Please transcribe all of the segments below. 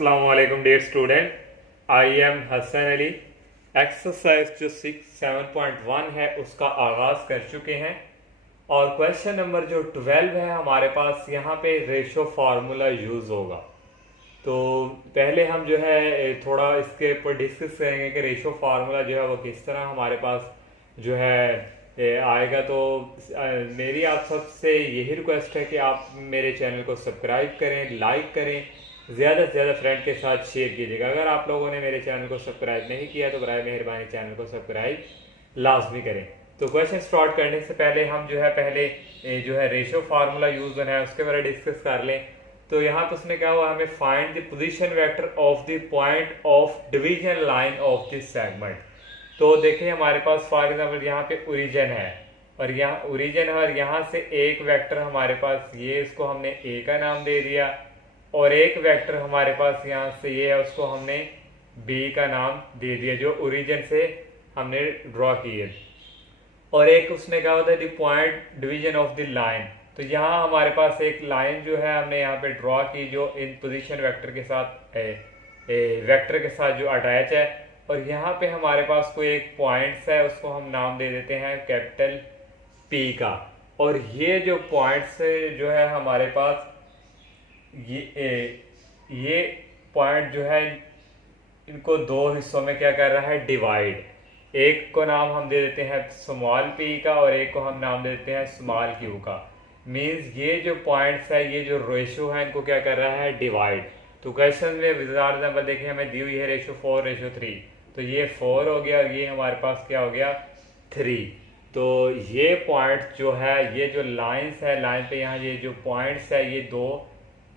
अस्सलाम वालेकुम dear student, I am Hasan Ali. Exercise जो 7.1 है उसका आगाज कर चुके हैं और क्वेश्चन नंबर जो 12 है हमारे पास, यहाँ पे रेशो फार्मूला यूज होगा। तो पहले हम जो है थोड़ा इसके ऊपर डिस्कस करेंगे कि रेशो फार्मूला जो है वो किस तरह हमारे पास जो है आएगा। तो मेरी आप सबसे यही रिक्वेस्ट है कि आप मेरे चैनल को सब्सक्राइब करें, लाइक करें, ज़्यादा से ज़्यादा फ्रेंड के साथ शेयर कीजिएगा। अगर आप लोगों ने मेरे चैनल को सब्सक्राइब नहीं किया तो बराए मेहरबानी चैनल को सब्सक्राइब लाजमी करें। तो क्वेश्चन स्टार्ट करने से पहले हम जो है पहले जो है रेशो फार्मूला यूज होना है उसके बारे में डिस्कस कर लें। तो यहाँ पे उसने क्या हुआ, हमें find the position vector of the point of division line of this segment. तो देखिए हमारे पास फॉर एग्जाम्पल यहाँ पे ओरिजिन है और यहाँ ओरिजिन है और यहाँ से एक वेक्टर हमारे पास ये, इसको हमने ए का नाम दे दिया और एक वेक्टर हमारे पास यहाँ से ये है, उसको हमने बी का नाम दे दिया जो ओरिजिन से हमने ड्रॉ किए। और एक उसने कहा होता है the point division of the line. तो यहाँ हमारे पास एक लाइन जो है हमने यहाँ पे ड्रॉ की जो इन पोजीशन वेक्टर के साथ वेक्टर के साथ जो अटैच है। और यहाँ पे हमारे पास कोई एक पॉइंट्स है, उसको हम नाम दे देते हैं कैपिटल पी का। और ये जो पॉइंट्स जो है हमारे पास ये पॉइंट जो है इनको दो हिस्सों में क्या कर रहा है, डिवाइड। एक को नाम हम दे देते हैं स्मॉल पी का और एक को हम नाम दे देते हैं स्मॉल क्यू का। मींस ये जो पॉइंट्स है, ये जो रेशो है, इनको क्या कर रहा है, डिवाइड। तो क्वेश्चन में विजार नंबर देखिए हमें दी हुई है रेशो 4:3। तो ये 4 हो गया और ये हमारे पास क्या हो गया, 3। तो ये पॉइंट जो है, ये जो लाइंस है, लाइन पे यहाँ ये जो पॉइंट्स है, ये दो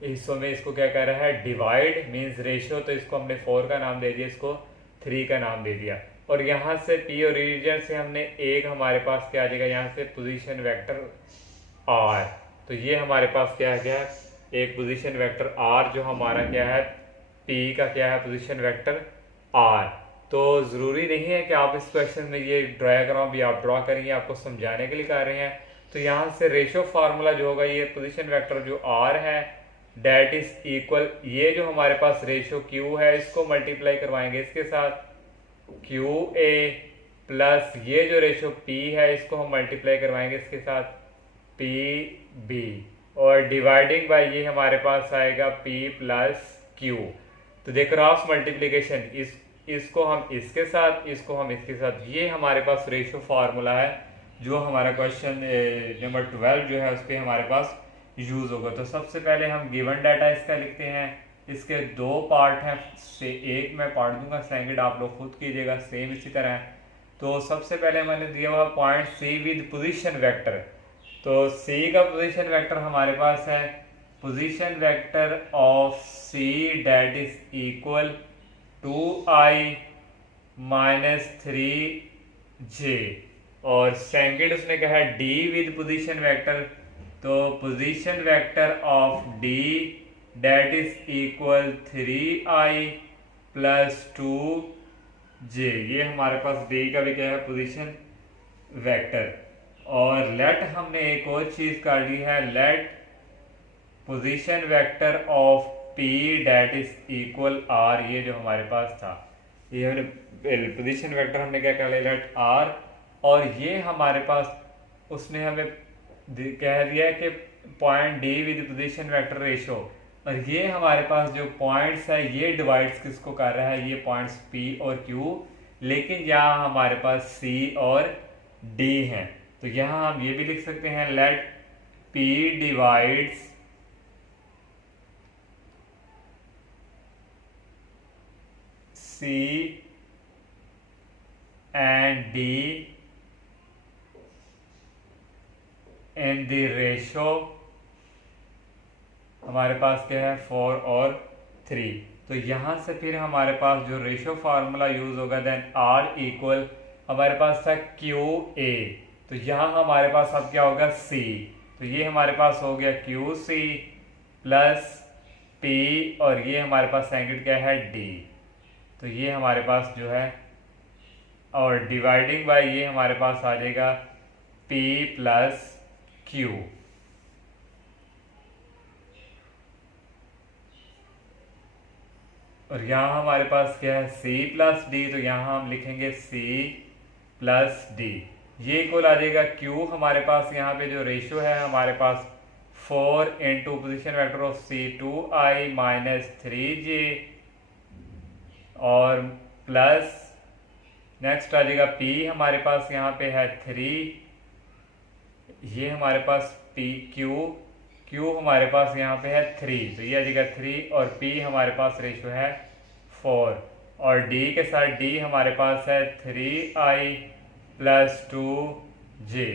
हिस्सों में इसको क्या कर रहा है, डिवाइड। मींस रेशियो, तो इसको हमने 4 का नाम दे दिया, इसको 3 का नाम दे दिया। और यहाँ से पी और रीजन से हमने एक हमारे पास क्या आ जाएगा, यहाँ से पोजीशन वेक्टर आर। तो ये हमारे पास क्या है, एक पोजीशन वेक्टर आर जो हमारा क्या है, पी का क्या है, पोजीशन वेक्टर आर। तो ज़रूरी नहीं है कि आप इस क्वेश्चन में ये डायग्राम भी आप ड्रॉ करेंगे, आपको समझाने के लिए कर रहे हैं। तो यहाँ से रेशो फार्मूला जो होगा, ये पोजीशन वेक्टर जो आर है डेट इज इक्वल, ये जो हमारे पास रेशो क्यू है इसको मल्टीप्लाई करवाएंगे इसके साथ क्यू ए, प्लस ये जो रेशो पी है इसको हम मल्टीप्लाई करवाएंगे इसके साथ पी बी, और डिवाइडिंग बाय ये हमारे पास आएगा पी प्लस क्यू। तो देख क्रॉस मल्टीप्लीकेशन, इसको हम इसके साथ, इसको हम इसके साथ, ये हमारे पास रेशो फार्मूला है जो हमारा क्वेश्चन नंबर 12 जो है उस पर हमारे पास यूज होगा। तो सबसे पहले हम गिवन डाटा इसका लिखते हैं। इसके दो पार्ट हैं, से एक मैं पढ़ दूंगा, सेकंड आप लोग खुद कीजिएगा सेम इसी तरह। तो सबसे पहले मैंने दिया हुआ point C with position vector. तो सी का पोजीशन वेक्टर हमारे पास है position vector of C that is equal 2i minus 3j। और सेकंड उसने कहा है डी विद पोजीशन वेक्टर। तो position vector of D that is equal 3i plus 2j। ये हमारे पास डी का भी क्या है, पोजीशन वेक्टर। और लेट हमने एक और चीज कर दी है, let position vector of P that is equal R. ये जो हमारे पास था, ये हमने पोजीशन वेक्टर हमने क्या कर लिया, लेट आर। और ये हमारे पास उसने हमें कह दिया कि point D with position vector ratio. और ये हमारे पास जो पॉइंट्स है ये डिवाइड्स किसको कर रहा है, ये पॉइंट्स पी और क्यू। लेकिन यहाँ हमारे पास सी और डी हैं। तो यहाँ हम ये भी लिख सकते हैं, let P divides C and D in the ratio, हमारे पास क्या है 4 और 3। तो यहां से फिर हमारे पास जो रेशो फार्मूला यूज होगा, देन आर इक्वल हमारे पास था क्यू ए। तो यहां हमारे पास अब क्या होगा, सी। तो ये हमारे पास हो गया क्यू सी प्लस पी, और ये हमारे पास सेकंड क्या है, डी। तो ये हमारे पास जो है, और डिवाइडिंग बाय ये हमारे पास आ जाएगा पी प्लस क्यू। और यहाँ हमारे पास क्या है C प्लस डी, तो यहाँ हम लिखेंगे C प्लस डी। ये इक्वल आ जाएगा Q, हमारे पास यहाँ पे जो रेशियो है हमारे पास 4 into position vector of C 2i minus 3j और प्लस नेक्स्ट आ जाएगा P हमारे पास यहाँ पे है 3, ये हमारे पास Q हमारे पास यहाँ पे है 3, तो ये आ जाएगा 3 और P हमारे पास रेशियो है 4 और D के साथ D हमारे पास है 3i प्लस 2j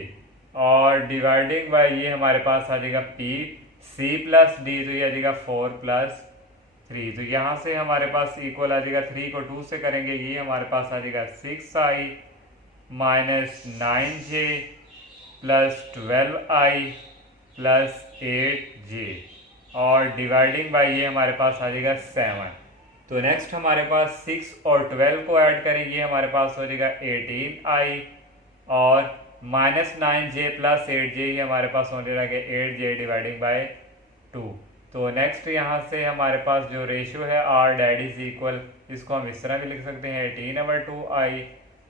और डिवाइडिंग बाय ये हमारे पास आ जाएगा P C प्लस D, तो ये आ जाएगा 4 प्लस 3, तो यहाँ से हमारे पास इक्वल आ जाएगा 3 को 2 से करेंगे, ये हमारे पास आ जाएगा 6i minus 9j plus 12i plus 8j और डिवाइडिंग बाय ये हमारे पास आ जाएगा 7। तो नेक्स्ट हमारे पास 6 और 12 को ऐड करेंगे, हमारे पास हो जाएगा 18i और माइनस 9j प्लस 8j, ये हमारे पास होने लगे 8j डिवाइडिंग बाय 2। तो नेक्स्ट यहाँ से हमारे पास जो रेशियो है r डैट इज इक्वल, इसको हम इस तरह भी लिख सकते हैं 18/2i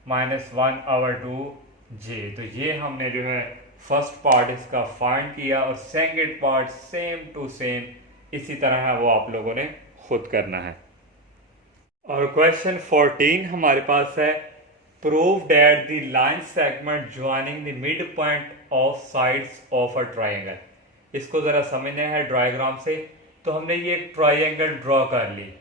माइनस 1/2j। तो ये हमने जो है फर्स्ट पार्ट इसका फाइंड किया और second part same to same इसी तरह है, वो आप लोगों ने खुद करना है। और क्वेश्चन 14 हमारे पास है prove that the line segment joining the mid point of sides of a triangle. इसको जरा समझना है डायग्राम से। तो हमने ये ट्रायंगल ड्रॉ कर ली,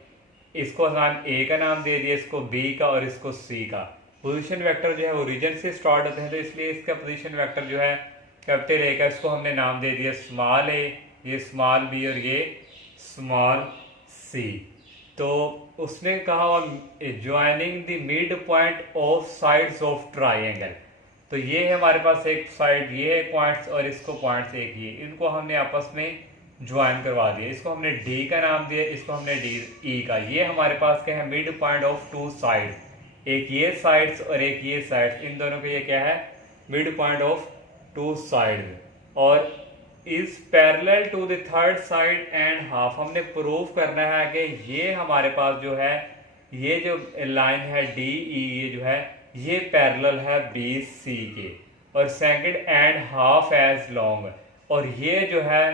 इसको हम ए का नाम दे दिया, इसको बी का और इसको सी का। पोजीशन वेक्टर जो है वो रीजन से स्टार्ट होते हैं, तो इसलिए इसका पोजीशन वेक्टर जो है कैपिटल ए का, इसको हमने नाम दे दिया स्मॉल ए, ये स्मॉल बी और ये स्मॉल सी। तो उसने कहा joining the mid point of sides of triangle. तो ये है हमारे पास एक साइड, ये है पॉइंट्स और इसको पॉइंट्स एक ये, इनको हमने आपस में ज्वाइन करवा दिया। इसको हमने डी का नाम दिया, इसको हमने डी ई का। ये हमारे पास क्या है mid point of two side, एक ये साइड्स और एक ये साइड्स, इन दोनों का ये क्या है mid point of two side और is parallel to the third side and half. हमने प्रूव करना है कि ये हमारे पास जो है ये जो लाइन है डी ई, ये जो है ये पैरेलल है बी सी के और second and half as long, और ये जो है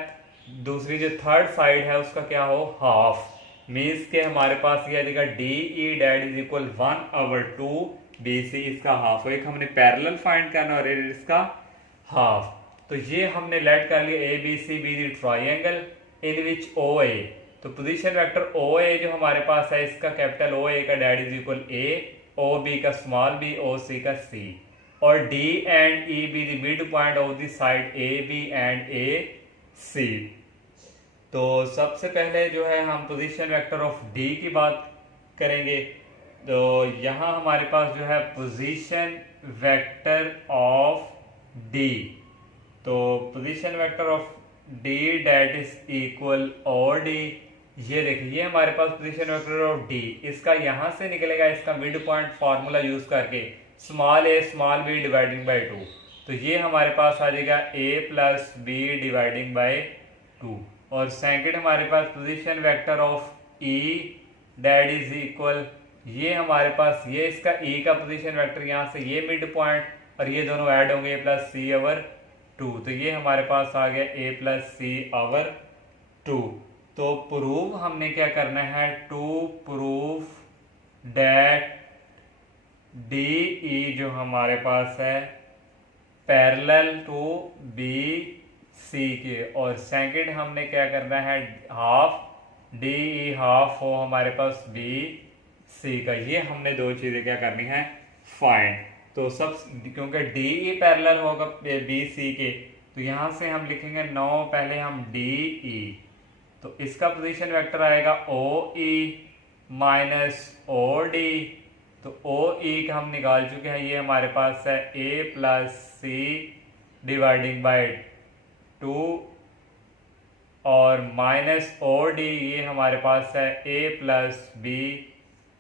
दूसरी जो थर्ड साइड है उसका क्या हो हाफ। मीन्स के हमारे पास ये आ जाएगा D E that is equal 1/2 B C, इसका हाफ। एक हमने पैरेलल फाइंड करना और इसका हाफ। तो ये हमने लेट कर लिया A B C be the triangle in which O A. तो पोजीशन वेक्टर ओ ए जो हमारे पास है इसका कैपिटल ओ ए का that is equal a, O B का स्मॉल बी, ओ सी का सी, और D and E be the mid point of the side A B and A C. तो सबसे पहले जो है हम पोजीशन वेक्टर ऑफ डी की बात करेंगे। तो यहाँ हमारे पास जो है पोजीशन वेक्टर ऑफ डी, तो position vector of D that is equal और डी, ये देखिए ये हमारे पास पोजीशन वेक्टर ऑफ डी, इसका यहां से निकलेगा इसका मिड पॉइंट फार्मूला यूज करके small a small b dividing by 2। तो ये हमारे पास आ जाएगा a plus b dividing by 2। और सेकंड हमारे पास position vector of E that is equal, ये हमारे पास ये इसका ई का पोजीशन वेक्टर यहाँ से ये मिड पॉइंट और ये दोनों ऐड होंगे प्लस सी ओवर 2। तो ये हमारे पास आ गया ए प्लस सी ओवर 2। तो प्रूव हमने क्या करना है, to prove that D E जो हमारे पास है पैरेलल टू बी सी के, और सेकंड हमने क्या करना है हाफ डी ई हाफ हो हमारे पास बी सी का। ये हमने दो चीजें क्या करनी है फाइंड। तो सब क्योंकि डी ई पैरेलल होगा बी सी के, तो यहां से हम लिखेंगे 9 पहले हम डी ई, तो इसका पोजीशन वेक्टर आएगा ओ ई माइनस ओ डी। तो ओ ई का हम निकाल चुके हैं, ये हमारे पास है ए प्लस सी डिवाइडिंग बाय 2 और माइनस ओ डी ये हमारे पास है ए प्लस बी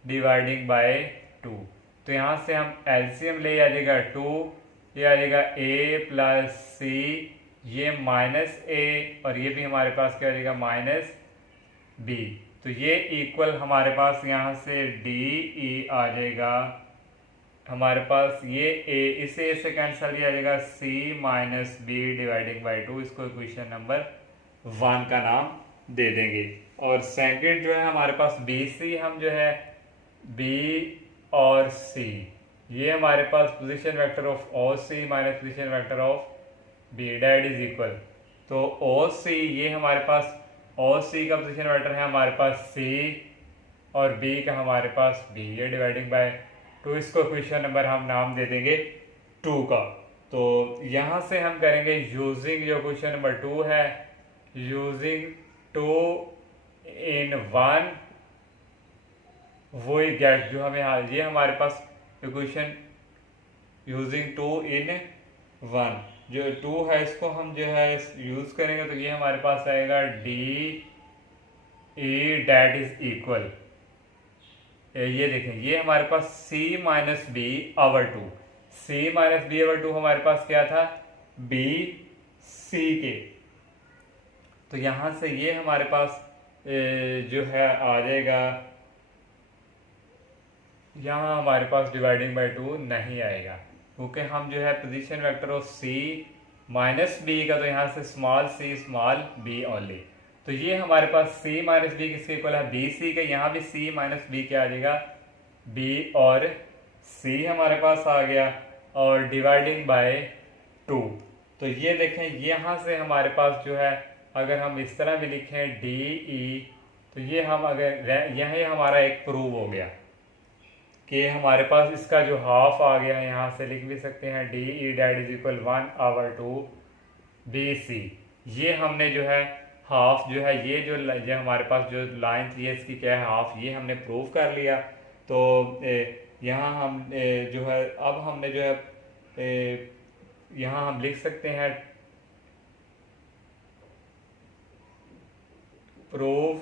डिवाइडिंग बाय 2। तो यहाँ से हम एलसीएम ले आ जाएगा 2, ये आ जाएगा ए प्लस सी, ये माइनस ए और ये भी हमारे पास क्या आ जाएगा माइनस बी। तो ये इक्वल हमारे पास यहाँ से डी ई आ जाएगा हमारे पास, ये ए इसे से कैंसिल किया जाएगा, सी माइनस बी डिवाइडिंग बाई 2, इसको इक्वेशन नंबर 1 का नाम दे देंगे। और सेकंड जो है हमारे पास बी सी, हम जो है बी और सी, ये हमारे पास position vector of O C minus position vector of B that is equal. तो ओ सी, ये हमारे पास ओ सी का पोजीशन वेक्टर है हमारे पास सी, और बी का हमारे पास बी, ये डिवाइडिंग बाय 2, इसको क्वेश्चन नंबर हम नाम दे देंगे 2 का। तो यहाँ से हम करेंगे यूजिंग जो क्वेश्चन नंबर 2 है, यूजिंग 2 in 1, वही गेट जो हमें, ये हमारे पास इक्वेशन यूजिंग 2 in 1, जो 2 है इसको हम जो है यूज करेंगे, तो ये हमारे पास आएगा D E that is equal, ये देखें ये हमारे पास c minus B over 2, c minus B over 2 हमारे पास क्या था, b c के। तो यहां से ये हमारे पास जो है आ जाएगा, यहाँ हमारे पास डिवाइडिंग बाय 2 नहीं आएगा, क्योंकि हम जो है position vector of c minus B का, तो यहाँ से small c small b only. तो ये हमारे पास c माइनस बी किसके इक्वल है, बी सी के, यहाँ भी c माइनस बी क्या आ जाएगा, b और c हमारे पास आ गया, और डिवाइडिंग बाय 2। तो ये देखें यहाँ से हमारे पास जो है, अगर हम इस तरह भी लिखें डी ई, तो ये हम अगर यही हमारा एक प्रूव हो गया कि हमारे पास इसका जो हाफ आ गया है, यहाँ से लिख भी सकते हैं D E that is equal 1/2 B C. ये हमने जो है हाफ जो है, ये जो हमारे पास जो लाइन थी इसकी क्या है, हाफ, ये हमने प्रूव कर लिया। तो यहाँ हम जो है, अब हमने जो है यहाँ हम लिख सकते हैं प्रूव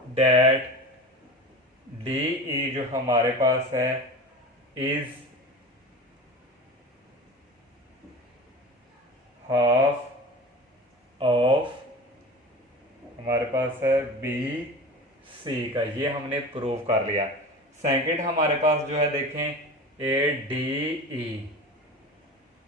डेट डी ई जो हमारे पास है इज हाफ ऑफ हमारे पास है बी सी का, ये हमने प्रूव कर लिया। सेकंड हमारे पास जो है देखें ए डी ई,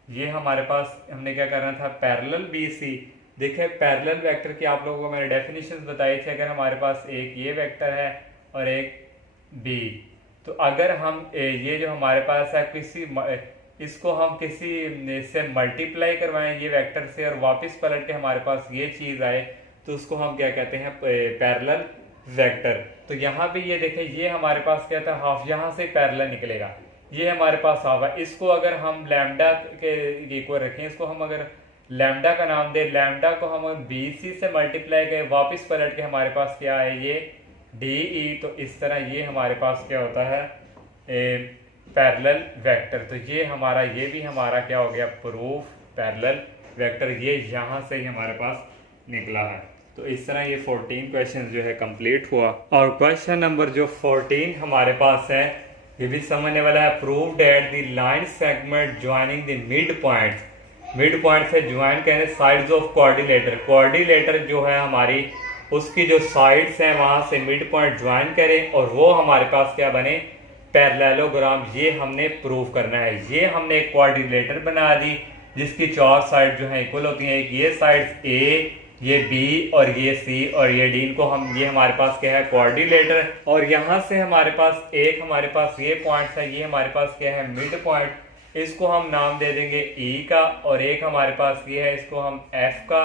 ये हमारे पास हमने क्या करना था, पैरेलल बी सी। देखिए पैरेलल वेक्टर की आप लोगों को मैंने डेफिनेशन बताई थी, अगर हमारे पास एक ये वेक्टर है और एक बी, तो अगर हम ये जो हमारे पास है किसी इसको हम किसी से मल्टीप्लाई करवाएं ये वेक्टर से, और वापस पलट के हमारे पास ये चीज आए, तो उसको हम क्या कहते हैं, पैरेलल वेक्टर। तो यहाँ पे ये देखें ये हमारे पास क्या था, हाफ, यहाँ से पैरेलल निकलेगा, ये हमारे पास हाफ है। इसको अगर हम लैम्डा के इक्वल रखें, इसको हम अगर लैम्डा का नाम दे, लैम्डा को हम बी सी से मल्टीप्लाई करें, वापस पलट के हमारे पास क्या है, ये डी ई। तो इस तरह ये हमारे पास क्या होता है, पैरेलल वेक्टर। तो ये हमारा, ये भी हमारा क्या हो गया, प्रूफ पैरेलल वेक्टर, ये यहाँ से ही हमारे पास निकला है। तो इस तरह ये 14 क्वेश्चन जो है कंप्लीट हुआ। और क्वेश्चन नंबर जो 14 हमारे पास है, ये भी समझने वाला है। Prove that the line segment joining the mid point, mid point से ज्वाइन करें साइड्स ऑफ कोऑर्डिनेटर, कोऑर्डिनेटर जो है हमारी उसकी जो साइड्स हैं वहां से मिड पॉइंट ज्वाइन करें, और वो हमारे पास क्या बने, पैरेललोग्राम। ये हमने प्रूव करना है। ये हमने एक कोऑर्डिनेटर बना दी जिसकी 4 साइड जो है इक्वल होती हैं, एक ये साइड ए, ये बी और ये सी और ये डी, इनको हम, ये हमारे पास क्या है, कोऑर्डिनेटर। और यहाँ से हमारे पास एक, हमारे पास ये पॉइंट है, ये हमारे पास क्या है, मिड पॉइंट, इसको हम नाम दे देंगे ई का, और एक हमारे पास ये है, इसको हम एफ का,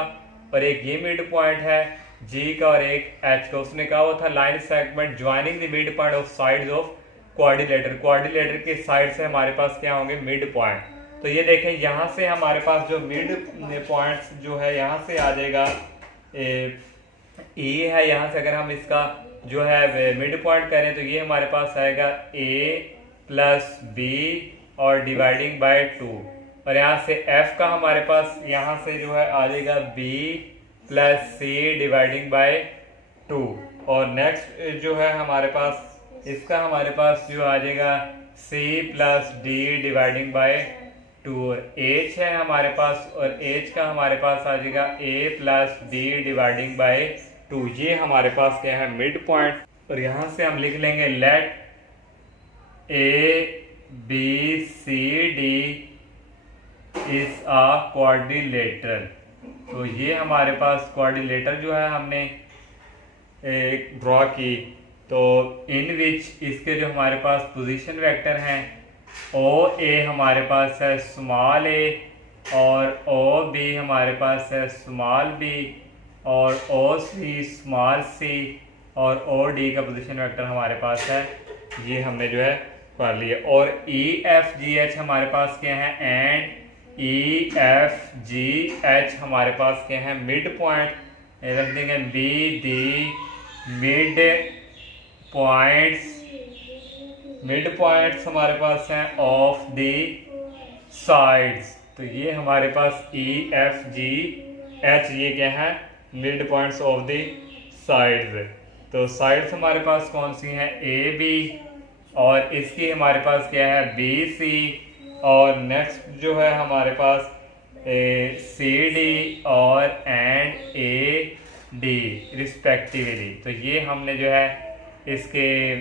और एक ये मिड पॉइंट है जी का, और एक एच का। उसने कहा वो था line segment joining the mid point of sides of coordinator, coordinator के साइड से हमारे पास क्या होंगे, मिड पॉइंट। तो ये देखें यहाँ से हमारे पास जो मिड पॉइंट्स जो है, यहाँ से आ जाएगा ई है, यहाँ से अगर हम इसका जो है मिड पॉइंट करें तो ये हमारे पास आएगा ए प्लस बी और डिवाइडिंग बाय 2, और यहाँ से एफ का हमारे पास यहाँ से जो है आ जाएगा B plus C dividing by 2, और नेक्स्ट जो है हमारे पास इसका हमारे पास जो आ जाएगा C plus D dividing by 2, और H है हमारे पास, और H का हमारे पास आ जाएगा A plus D dividing by 2। ये हमारे पास क्या है, मिड पॉइंट। और यहां से हम लिख लेंगे let ABCD is a quadrilateral. तो ये हमारे पास क्वाड्रिलेटर जो है हमने एक ड्रॉ की। तो इन विच इसके जो हमारे पास पोजीशन वेक्टर हैं, OA हमारे पास है स्मॉल a, और OB हमारे पास है स्मॉल b, और OC स्मॉल c, और OD का पोजीशन वेक्टर हमारे पास है। ये हमने जो है कर लिया। और EFGH हमारे पास क्या है, एंड EFGH हमारे पास क्या है, मिड पॉइंट। रख देंगे BD मिड पॉइंट्स हमारे पास हैं ऑफ द साइड्स। तो ये हमारे पास EFGH ये क्या है, mid points of the sides. तो साइड्स हमारे पास कौन सी हैं, AB, और इसकी हमारे पास क्या है, BC, और नेक्स्ट जो है हमारे पास CD और एंड AD रिस्पेक्टिवली। तो ये हमने जो है इसके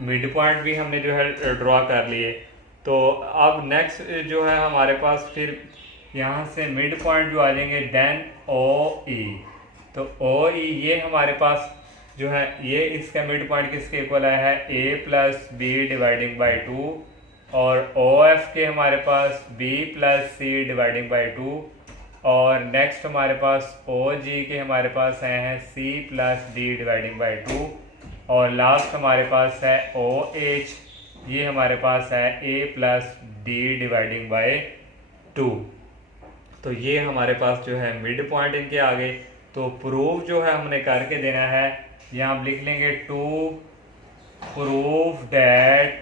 मिड पॉइंट भी हमने जो है ड्रॉ कर लिए। तो अब नेक्स्ट जो है हमारे पास फिर यहाँ से मिड पॉइंट जो आ जाएंगे, देन OE। तो OE ये हमारे पास जो है, ये इसका मिड पॉइंट किसके इक्वल आया है, A plus B dividing by 2, और OF के हमारे पास B plus C dividing by 2, और नेक्स्ट हमारे पास OG के हमारे पास आए हैं C plus D dividing by 2, और लास्ट हमारे पास है OH, ये हमारे पास है A plus D dividing by 2। तो ये हमारे पास जो है मिड पॉइंट इनके आगे। तो प्रूफ जो है हमने करके देना है, यहाँ हम लिख लेंगे टू प्रूफ दैट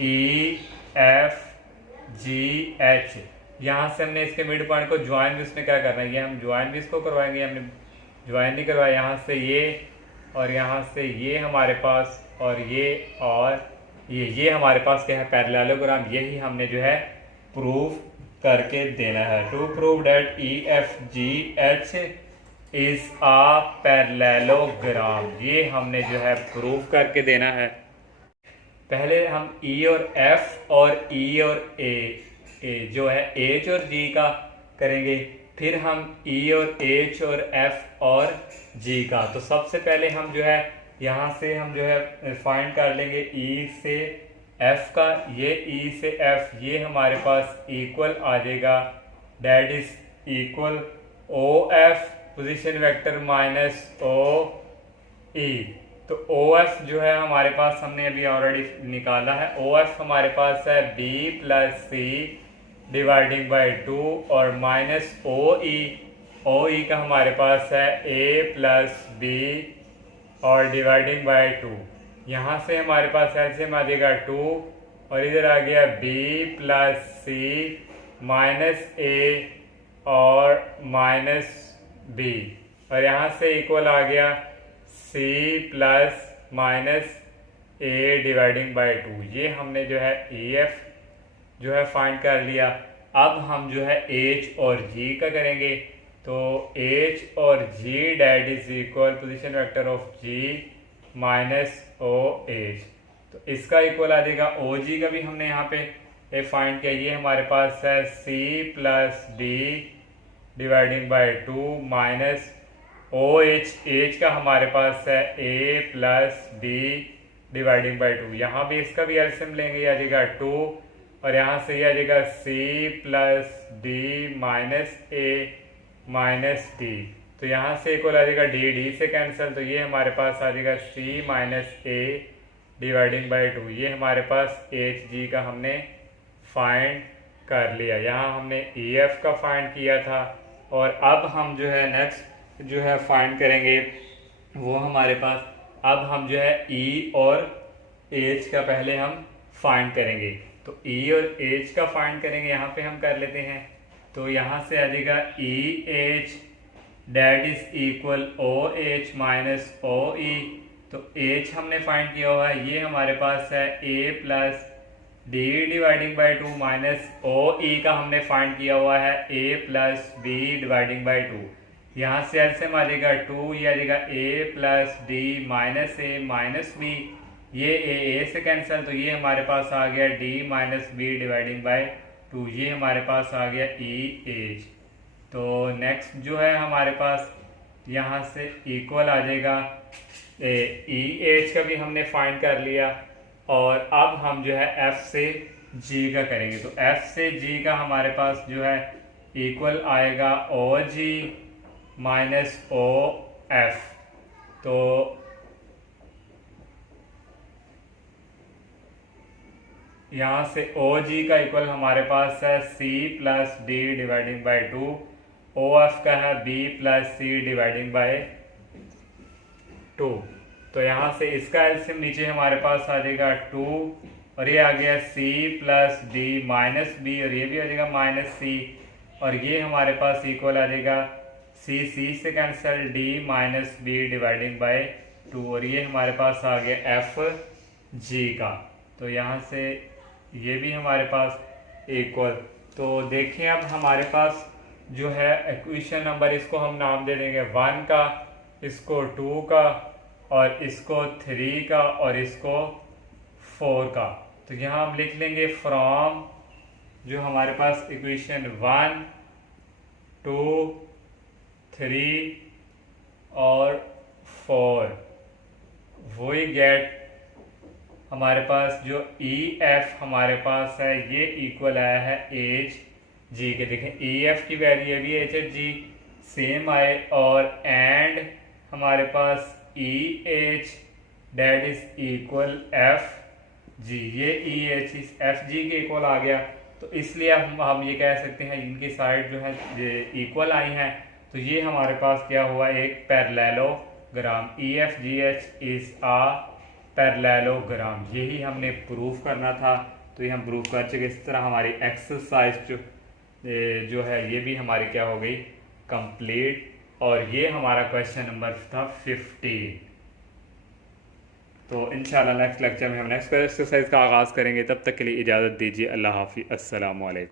EFGH। यहाँ से हमने इसके मिड पॉइंट को ज्वाइन भी उसने क्या करना है, ये हम ज्वाइन भी इसको करवाएंगे, हमने ज्वाइन नहीं करवाया। यहाँ से ये और यहाँ से ये हमारे पास, और ये हमारे पास क्या है, पैरेललोग्राम। यही हमने जो है प्रूफ करके देना है। To prove that EFGH is a parallelogram, ये हमने जो है प्रूफ करके देना है। पहले हम E और F और E और A जो है H और G का करेंगे, फिर हम E और H और F और G का। तो सबसे पहले हम जो है यहाँ से हम जो है फाइंड कर लेंगे E से F का। ये E से F ये हमारे पास इक्वल आ जाएगा, that is equal OF position vector minus OE। तो OF जो है हमारे पास हमने अभी ऑलरेडी निकाला है। OF हमारे पास है B plus C dividing by 2, और माइनस OE का हमारे पास है A प्लस B और डिवाइडिंग बाई 2। यहाँ से हमारे पास एलसीएम आ जाएगा 2, और इधर आ गया B plus C minus A और माइनस B, और यहाँ से इक्वल आ गया C plus minus A dividing by 2। ये हमने जो है EF जो है फाइंड कर लिया। अब हम जो है H और G का करेंगे। तो H और G that is equal position vector of G minus OH। तो इसका इक्वल आ जाएगा OG का भी हमने यहाँ पे फाइंड किया। ये हमारे पास है C plus D dividing by 2 minus OH का हमारे पास है A plus D dividing by 2। यहाँ भी इसका भी एलसीएम लेंगे, आ जाएगा 2, और यहाँ से आ जाएगा C plus D minus A minus D। तो यहाँ से इक्वल आ जाएगा D से कैंसिल, तो ये हमारे पास आ जाएगा C minus A dividing by 2। ये हमारे पास HG का हमने फाइंड कर लिया। यहाँ हमने EF का फाइंड किया था, और अब हम जो है नेक्स्ट जो है फाइंड करेंगे वो हमारे पास, अब हम जो है E और H का पहले हम फाइंड करेंगे। तो E और H का फाइंड करेंगे, यहाँ पे हम कर लेते हैं। तो यहाँ से आ जाएगा EH that is equal OH minus OE। तो H हमने फाइंड किया हुआ है, ये हमारे पास है A plus D dividing by 2 minus OE का हमने फाइंड किया हुआ है A plus B dividing by 2। यहाँ से एलसीएम आ जाएगा 2, ये आ जाएगा a plus D minus A minus B, ये ए से कैंसिल, तो ये हमारे पास आ गया d minus B dividing by 2, ये हमारे पास आ गया ई एच। तो नेक्स्ट जो है हमारे पास यहाँ से इक्वल आ जाएगा, ई एच का भी हमने फाइंड कर लिया, और अब हम जो है एफ से जी का करेंगे। तो एफ से जी का हमारे पास जो है इक्वल आएगा ओ जी माइनस ओ एफ। तो यहाँ से ओ जी का इक्वल हमारे पास है C plus D dividing by 2, O F का है B plus C dividing by 2। तो यहाँ से इसका एलसीएम नीचे हमारे पास आ जाएगा 2, और ये आ गया C plus D minus B, और ये भी आ जाएगा माइनस सी, और ये हमारे पास इक्वल आ जाएगा सी से cancel D minus B dividing by 2, और ये हमारे पास आ गया एफ जी का। तो यहाँ से ये भी हमारे पास इक्वल। तो देखें अब हमारे पास जो है इक्वेशन नंबर, इसको हम नाम दे देंगे 1 का, इसको 2 का, और इसको 3 का, और इसको 4 का। तो यहाँ हम लिख लेंगे फ्रॉम जो हमारे पास इक्वेशन 1, 2, 3 और 4 वही गेट हमारे पास जो ई एफ हमारे पास है ये इक्वल आया है एच जी के। देखें ई एफ की वैल्यू भी एच एच जी सेम आए, और एंड हमारे पास E H that is equal F G, ये ई एच इस एफ जी के इक्वल आ गया। तो इसलिए हम ये कह सकते हैं इनकी साइड जो है इक्वल आई हैं, तो ये हमारे पास क्या हुआ, एक parallelogram. E F G H is a parallelogram, यही हमने प्रूफ करना था। तो ये हम प्रूफ कर चुके। इस तरह हमारी एक्सरसाइज जो है ये भी हमारी क्या हो गई, कंप्लीट। और ये हमारा क्वेश्चन नंबर था 15। तो इंशाल्लाह नेक्स्ट लेक्चर में हम नेक्स्ट एक्सरसाइज का आगाज़ करेंगे। तब तक के लिए इजाज़त दीजिए। अल्लाह हाफिज़, अस्सलामु अलैकुम।